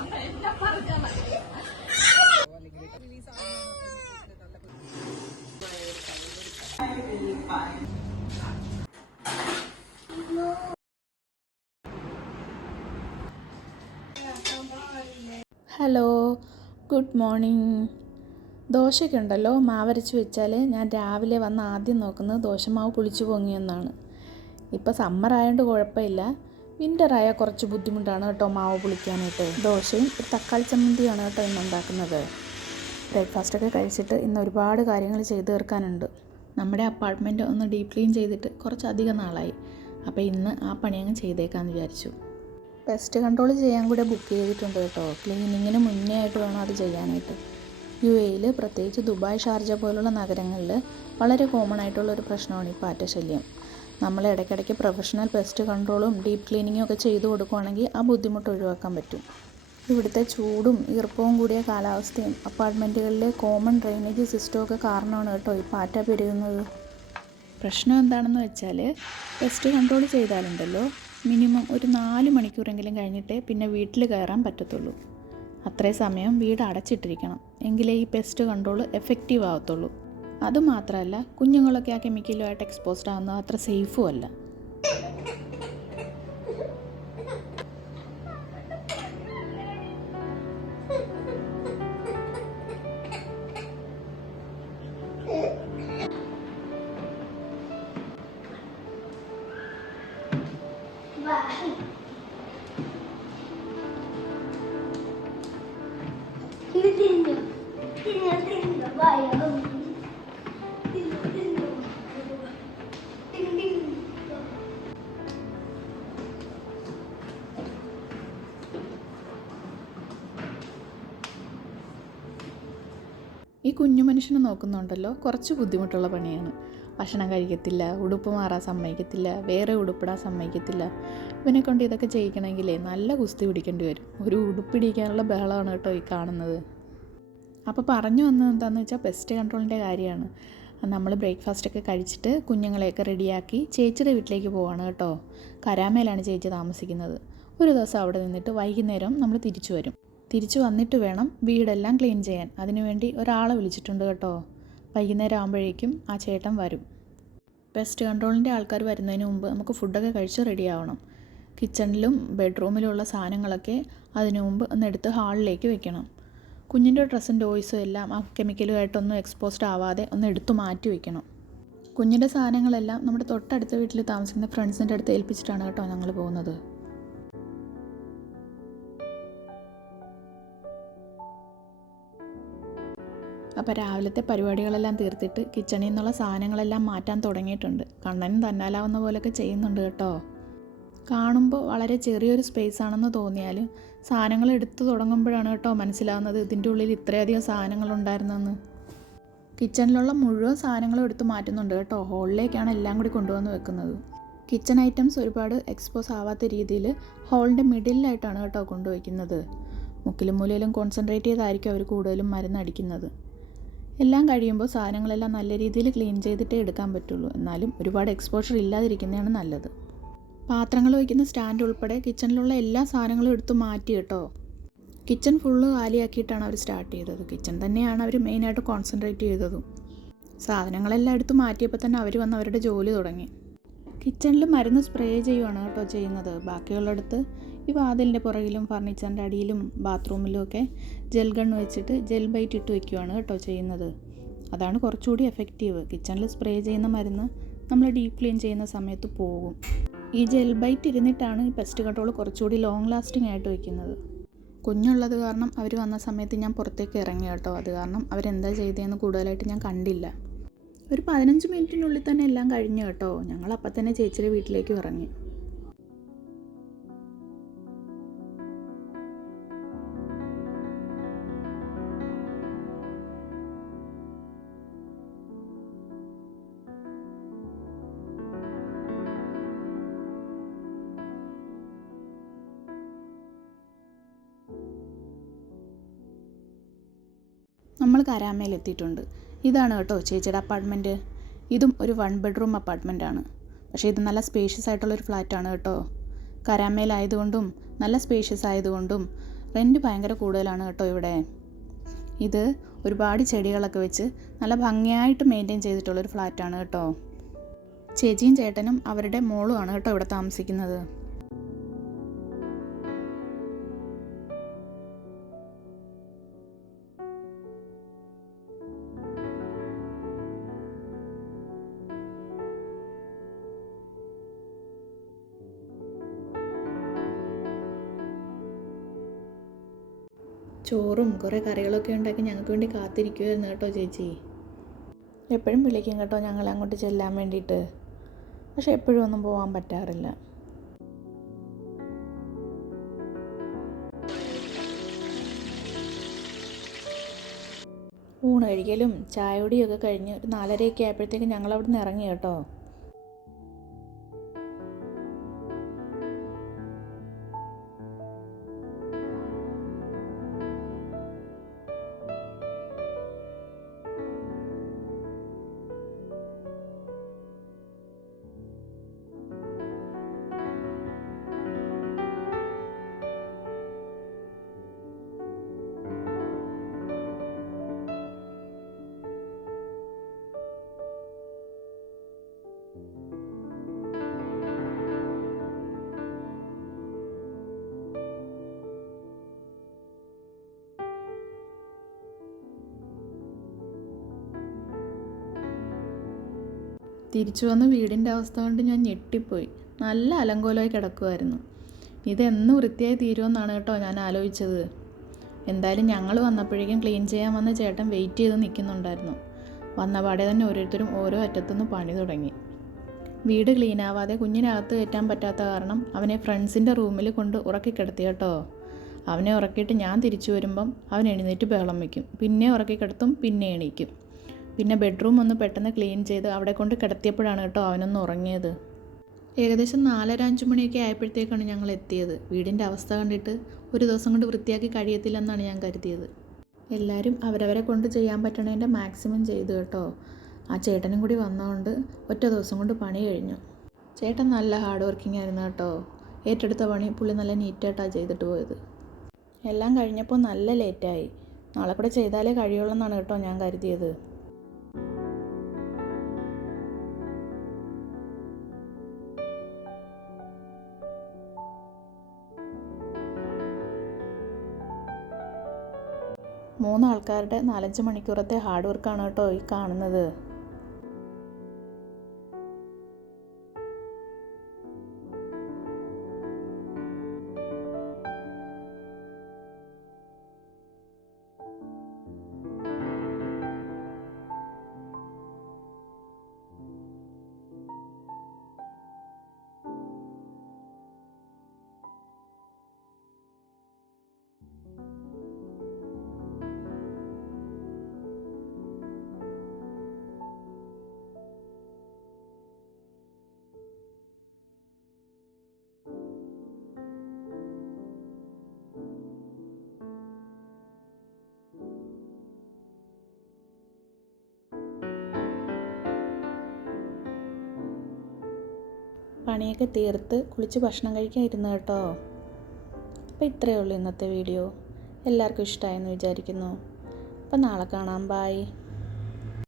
Hello, good morning. ദോശയൊക്കെ ഉണ്ടല്ലോ, മാവരച്ച് വെച്ചാൽ ഞാൻ രാവിലെ വന്ന് ആദ്യം നോക്കുന്നത് ദോശമാവ് പുളിച്ചു പൊങ്ങിയെന്നാണ്. ഇപ്പോൾ സമ്മർ ആയതുകൊണ്ട് കുഴപ്പമില്ല, വിൻ്ററായാൽ കുറച്ച് ബുദ്ധിമുട്ടാണ് കേട്ടോ മാവ് പുളിക്കാനായിട്ട്. ദോശയും ഒരു തക്കാളി ചമ്മന്തിയാണ് കേട്ടോ ഇന്ന് ഉണ്ടാക്കുന്നത്. ബ്രേക്ക്ഫാസ്റ്റൊക്കെ കഴിച്ചിട്ട് ഇന്ന് ഒരുപാട് കാര്യങ്ങൾ ചെയ്ത് തീർക്കാനുണ്ട്. നമ്മുടെ അപ്പാർട്ട്മെൻറ്റ് ഒന്ന് ഡീപ്പ് ക്ലീൻ ചെയ്തിട്ട് കുറച്ചധികം നാളായി. അപ്പോൾ ഇന്ന് ആ പണി അങ്ങ് ചെയ്തേക്കാമെന്ന് വിചാരിച്ചു. പെസ്റ്റ് കൺട്രോൾ ചെയ്യാൻ കൂടെ ബുക്ക് ചെയ്തിട്ടുണ്ട് കേട്ടോ. ക്ലീനിങ്ങിന് മുന്നേ ആയിട്ട് വേണം അത് ചെയ്യാനായിട്ട്. UAE പ്രത്യേകിച്ച് ദുബായ്, ഷാർജ പോലുള്ള നഗരങ്ങളിൽ വളരെ കോമൺ ആയിട്ടുള്ളൊരു പ്രശ്നമാണ് ഈ പാറ്റശല്യം. നമ്മൾ ഇടയ്ക്കിടയ്ക്ക് പ്രൊഫഷണൽ പെസ്റ്റ് കൺട്രോളും ഡീപ്പ് ക്ലീനിങ്ങും ഒക്കെ ചെയ്തു കൊടുക്കുകയാണെങ്കിൽ ആ ബുദ്ധിമുട്ട് ഒഴിവാക്കാൻ പറ്റും. ഇവിടുത്തെ ചൂടും ഈർപ്പവും കൂടിയ കാലാവസ്ഥയും അപ്പാർട്ട്മെൻറ്റുകളിലെ കോമൺ ഡ്രെയിനേജ് സിസ്റ്റമൊക്കെ കാരണമാണ് കേട്ടോ ഈ പാറ്റ പെരുകുന്നത്. പ്രശ്നം എന്താണെന്ന് വെച്ചാൽ പെസ്റ്റ് കൺട്രോൾ ചെയ്താലുണ്ടല്ലോ മിനിമം ഒരു 4 മണിക്കൂറെങ്കിലും കഴിഞ്ഞിട്ടേ പിന്നെ വീട്ടിൽ കയറാൻ പറ്റത്തുള്ളൂ. അത്രയും സമയം വീട് അടച്ചിട്ടിരിക്കണം, എങ്കിലേ ഈ പെസ്റ്റ് കൺട്രോൾ എഫക്റ്റീവ് ആവത്തുള്ളൂ. അതുമാത്രമല്ല, കുഞ്ഞുങ്ങളൊക്കെ ആ കെമിക്കലുമായിട്ട് എക്സ്പോസ്ഡ് ആകുന്നത് അത്ര സേഫും അല്ല. ഈ കുഞ്ഞു മനുഷ്യനെ നോക്കുന്നുണ്ടല്ലോ കുറച്ച് ബുദ്ധിമുട്ടുള്ള പണിയാണ്. ഭക്ഷണം കഴിക്കത്തില്ല, ഉടുപ്പ് മാറാൻ സമ്മതിക്കത്തില്ല, വേറെ ഉടുപ്പിടാൻ സമ്മതിക്കത്തില്ല. ഇവനെ കൊണ്ട് ഇതൊക്കെ ചെയ്യിക്കണമെങ്കിലേ നല്ല കുസ്തി പിടിക്കേണ്ടി വരും. ഒരു ഉടുപ്പിടിക്കാനുള്ള ബഹളമാണ് കേട്ടോ ഈ കാണുന്നത്. അപ്പോൾ പറഞ്ഞു വന്നത് എന്താണെന്ന് വെച്ചാൽ പെസ്റ്റ് കൺട്രോളിൻ്റെ കാര്യമാണ്. നമ്മൾ ബ്രേക്ക്ഫാസ്റ്റൊക്കെ കഴിച്ചിട്ട് കുഞ്ഞുങ്ങളെയൊക്കെ റെഡിയാക്കി ചേച്ചിയുടെ വീട്ടിലേക്ക് പോവാണ് കേട്ടോ. കരാമയിലാണ് ചേച്ചി താമസിക്കുന്നത്. ഒരു ദിവസം അവിടെ നിന്നിട്ട് വൈകുന്നേരം നമ്മൾ തിരിച്ചു വരും. തിരിച്ചു വന്നിട്ട് വേണം വീടെല്ലാം ക്ലീൻ ചെയ്യാൻ. അതിനുവേണ്ടി ഒരാളെ വിളിച്ചിട്ടുണ്ട് കേട്ടോ. വൈകുന്നേരം ആകുമ്പോഴേക്കും ആ ചേട്ടൻ വരും. പെസ്റ്റ് കൺട്രോളിൻ്റെ ആൾക്കാർ വരുന്നതിന് മുമ്പ് നമുക്ക് ഫുഡൊക്കെ കഴിച്ച് റെഡി ആവണം. കിച്ചണിലും ബെഡ്റൂമിലുള്ള സാധനങ്ങളൊക്കെ അതിനു മുമ്പ് ഒന്ന് എടുത്ത് ഹാളിലേക്ക് വെക്കണം. കുഞ്ഞിൻ്റെ ഡ്രസ്സും ടോയ്സും എല്ലാം ആ കെമിക്കലുമായിട്ടൊന്നും എക്സ്പോസ്ഡ് ആവാതെ ഒന്ന് എടുത്തു മാറ്റി വയ്ക്കണം. കുഞ്ഞിൻ്റെ സാധനങ്ങളെല്ലാം നമ്മുടെ തൊട്ടടുത്ത വീട്ടിൽ താമസിക്കുന്ന ഫ്രണ്ട്സിൻ്റെ അടുത്ത് ഏൽപ്പിച്ചിട്ടാണ് കേട്ടോ ഞങ്ങൾ പോകുന്നത്. അപ്പോൾ രാവിലത്തെ പരിപാടികളെല്ലാം തീർത്തിട്ട് കിച്ചണിൽ നിന്നുള്ള സാധനങ്ങളെല്ലാം മാറ്റാൻ തുടങ്ങിയിട്ടുണ്ട്. കണ്ണനും തന്നാലാവുന്ന പോലെയൊക്കെ ചെയ്യുന്നുണ്ട് കേട്ടോ. കാണുമ്പോൾ വളരെ ചെറിയൊരു സ്പേസ് ആണെന്ന് തോന്നിയാലും സാധനങ്ങൾ എടുത്തു തുടങ്ങുമ്പോഴാണ് കേട്ടോ മനസ്സിലാവുന്നത് ഇതിൻ്റെ ഉള്ളിൽ ഇത്രയധികം സാധനങ്ങളുണ്ടായിരുന്നെന്ന്. കിച്ചണിലുള്ള മുഴുവൻ സാധനങ്ങളും എടുത്ത് മാറ്റുന്നുണ്ട് കേട്ടോ. ഹോളിലേക്കാണ് എല്ലാം കൂടി കൊണ്ടുവന്ന് വെക്കുന്നത്. കിച്ചൺ ഐറ്റംസ് ഒരുപാട് എക്സ്പോസ് ആവാത്ത രീതിയിൽ ഹോളിൻ്റെ മിഡിലായിട്ടാണ് കേട്ടോ കൊണ്ടുവയ്ക്കുന്നത്. മുക്കിലും മൂലയിലും കോൺസെൻട്രേറ്റ് ചെയ്തായിരിക്കും അവർ കൂടുതലും മരുന്നടിക്കുന്നത്. എല്ലാം കഴിയുമ്പോൾ സാധനങ്ങളെല്ലാം നല്ല രീതിയിൽ ക്ലീൻ ചെയ്തിട്ടേ എടുക്കാൻ പറ്റുള്ളൂ. എന്നാലും ഒരുപാട് എക്സ്പോഷർ ഇല്ലാതിരിക്കുന്നതാണ് നല്ലത്. പാത്രങ്ങൾ വയ്ക്കുന്ന സ്റ്റാൻഡ് ഉൾപ്പെടെ കിച്ചണിലുള്ള എല്ലാ സാധനങ്ങളും എടുത്ത് മാറ്റി കേട്ടോ. കിച്ചൺ ഫുള്ള് കാലിയാക്കിയിട്ടാണ് അവർ സ്റ്റാർട്ട് ചെയ്തത്. കിച്ചൺ തന്നെയാണ് അവർ മെയിനായിട്ട് കോൺസെൻട്രേറ്റ് ചെയ്തതും. സാധനങ്ങളെല്ലാം എടുത്ത് മാറ്റിയപ്പോൾ തന്നെ അവർ വന്ന് അവരുടെ ജോലി തുടങ്ങി. കിച്ചണിൽ മരുന്ന് സ്പ്രേ ചെയ്യുവാണ് കേട്ടോ ചെയ്യുന്നത്. ബാക്കിയുള്ളിടത്ത് ഈ വാതിലിൻ്റെ പുറകിലും ഫർണിച്ചറിൻ്റെ അടിയിലും ബാത്റൂമിലും ഒക്കെ ജെൽ ഗൺ വെച്ചിട്ട് ജെൽ ബൈറ്റ് ഇട്ട് വയ്ക്കുവാണ് കേട്ടോ ചെയ്യുന്നത്. അതാണ് കുറച്ചുകൂടി എഫക്റ്റീവ്. കിച്ചണിൽ സ്പ്രേ ചെയ്യുന്ന മരുന്ന് നമ്മൾ ഡീപ്പ് ക്ലീൻ ചെയ്യുന്ന സമയത്ത് പോകും. ഈ ജെൽ ബൈറ്റ് ഇരുന്നിട്ടാണ് ഈ പെസ്റ്റ് കൺട്രോൾ കുറച്ചുകൂടി ലോങ് ലാസ്റ്റിംഗ് ആയിട്ട് വയ്ക്കുന്നത്. കുഞ്ഞുള്ളത് കാരണം അവർ വന്ന സമയത്ത് ഞാൻ പുറത്തേക്ക് ഇറങ്ങി കേട്ടോ. അത് കാരണം അവരെന്താ ചെയ്തതെന്ന് കൂടുതലായിട്ട് ഞാൻ കണ്ടില്ല. ഒരു 15 മിനിറ്റിനുള്ളിൽ തന്നെ എല്ലാം കഴിഞ്ഞു കേട്ടോ. ഞങ്ങൾ അപ്പം തന്നെ ചേച്ചിയുടെ വീട്ടിലേക്ക് ഇറങ്ങി. നമ്മൾ കരാമയിലെത്തിയിട്ടുണ്ട്. ഇതാണ് കേട്ടോ ചേച്ചിയുടെ അപ്പാർട്ട്മെൻറ്റ്. ഇതും ഒരു 1 ബെഡ്റൂം അപ്പാർട്ട്മെൻറ്റാണ്. പക്ഷേ ഇത് നല്ല സ്പേഷ്യസ് ആയിട്ടുള്ളൊരു ഫ്ലാറ്റാണ് കേട്ടോ. കരാമയിലായതുകൊണ്ടും നല്ല സ്പേഷ്യസ് ആയതുകൊണ്ടും റെൻറ്റ് ഭയങ്കര കൂടുതലാണ് കേട്ടോ ഇവിടെ. ഇത് ഒരുപാട് ചെടികളൊക്കെ വെച്ച് നല്ല ഭംഗിയായിട്ട് മെയിൻറ്റെയിൻ ചെയ്തിട്ടുള്ളൊരു ഫ്ലാറ്റാണ് കേട്ടോ. ചേച്ചിയും ചേട്ടനും അവരുടെ മോളുമാണ് കേട്ടോ ഇവിടെ താമസിക്കുന്നത്. ചോറും കുറേ കറികളൊക്കെ ഉണ്ടാക്കി ഞങ്ങൾക്ക് വേണ്ടി കാത്തിരിക്കുമായിരുന്നു കേട്ടോ ചേച്ചി. എപ്പോഴും വിളിക്കും കേട്ടോ ഞങ്ങൾ അങ്ങോട്ട് ചെല്ലാൻ വേണ്ടിയിട്ട്. പക്ഷെ എപ്പോഴും ഒന്നും പോകാൻ പറ്റാറില്ല. ഊണ് കഴിക്കലും ചായ കുടിയൊക്കെ കഴിഞ്ഞ് ഒരു 4:30 ആയപ്പോഴത്തേക്കും ഞങ്ങൾ അവിടെ നിന്ന് ഇറങ്ങി കേട്ടോ. തിരിച്ചു വന്ന് വീടിൻ്റെ അവസ്ഥ കൊണ്ട് ഞാൻ ഞെട്ടിപ്പോയി. നല്ല അലങ്കോലമായി കിടക്കുമായിരുന്നു. ഇതെന്ന് വൃത്തിയായി തീരുമെന്നാണ് കേട്ടോ ഞാൻ ആലോചിച്ചത്. എന്തായാലും ഞങ്ങൾ വന്നപ്പോഴേക്കും ക്ലീൻ ചെയ്യാൻ വന്ന ചേട്ടൻ വെയിറ്റ് ചെയ്ത് നിൽക്കുന്നുണ്ടായിരുന്നു. വന്നപാടെ തന്നെ ഓരോരുത്തരും ഓരോ അറ്റത്തുനിന്ന് പണി തുടങ്ങി. വീട് ക്ലീൻ ആവാതെ കുഞ്ഞിനകത്ത് കയറ്റാൻ പറ്റാത്ത കാരണം അവനെ ഫ്രണ്ട്സിൻ്റെ റൂമിൽ കൊണ്ട് ഉറക്കി കിടത്തി കേട്ടോ. അവനെ ഉറക്കിയിട്ട് ഞാൻ തിരിച്ചു വരുമ്പം അവൻ എഴുന്നേറ്റ് ബഹളം വയ്ക്കും. പിന്നെ ഉറക്കി കിടത്തും, പിന്നെ എണീക്കും. പിന്നെ ബെഡ്റൂം ഒന്ന് പെട്ടെന്ന് ക്ലീൻ ചെയ്ത് അവിടെ കൊണ്ട് കിടത്തിയപ്പോഴാണ് കേട്ടോ അവനൊന്ന് ഉറങ്ങിയത്. ഏകദേശം 4:30-5 മണിയൊക്കെ ആയപ്പോഴത്തേക്കാണ് ഞങ്ങൾ എത്തിയത്. വീടിൻ്റെ അവസ്ഥ കണ്ടിട്ട് ഒരു ദിവസം കൊണ്ട് വൃത്തിയാക്കി കഴിയത്തില്ലെന്നാണ് ഞാൻ കരുതിയത്. എല്ലാവരും അവരവരെ കൊണ്ട് ചെയ്യാൻ പറ്റണതിൻ്റെ മാക്സിമം ചെയ്തു കേട്ടോ. ആ ചേട്ടനും കൂടി വന്നതുകൊണ്ട് ഒറ്റ ദിവസം കൊണ്ട് പണി കഴിഞ്ഞു. ചേട്ടൻ നല്ല ഹാർഡ് വർക്കിംഗ് ആയിരുന്നു കേട്ടോ. ഏറ്റെടുത്ത പണി പുള്ളി നല്ല നീറ്റായിട്ടാണ് ചെയ്തിട്ട് പോയത്. എല്ലാം കഴിഞ്ഞപ്പോൾ നല്ല ലേറ്റായി. നാളെ കൂടെ ചെയ്താലേ കഴിയുള്ളൂ കേട്ടോ ഞാൻ കരുതിയത്. മൂന്നാൾക്കാരുടെ 4-5 മണിക്കൂറത്തെ ഹാർഡ് വർക്കാണ് കേട്ടോ ഈ കാണുന്നത്. പണിയൊക്കെ തീർത്ത് കുളിച്ച് ഭക്ഷണം കഴിക്കാൻ ഇരുന്നു കേട്ടോ. അപ്പോൾ ഇത്രയേ ഉള്ളൂ ഇന്നത്തെ വീഡിയോ. എല്ലാവർക്കും ഇഷ്ടമായെന്ന് വിചാരിക്കുന്നു. അപ്പോൾ നാളെ കാണാം. ബൈ.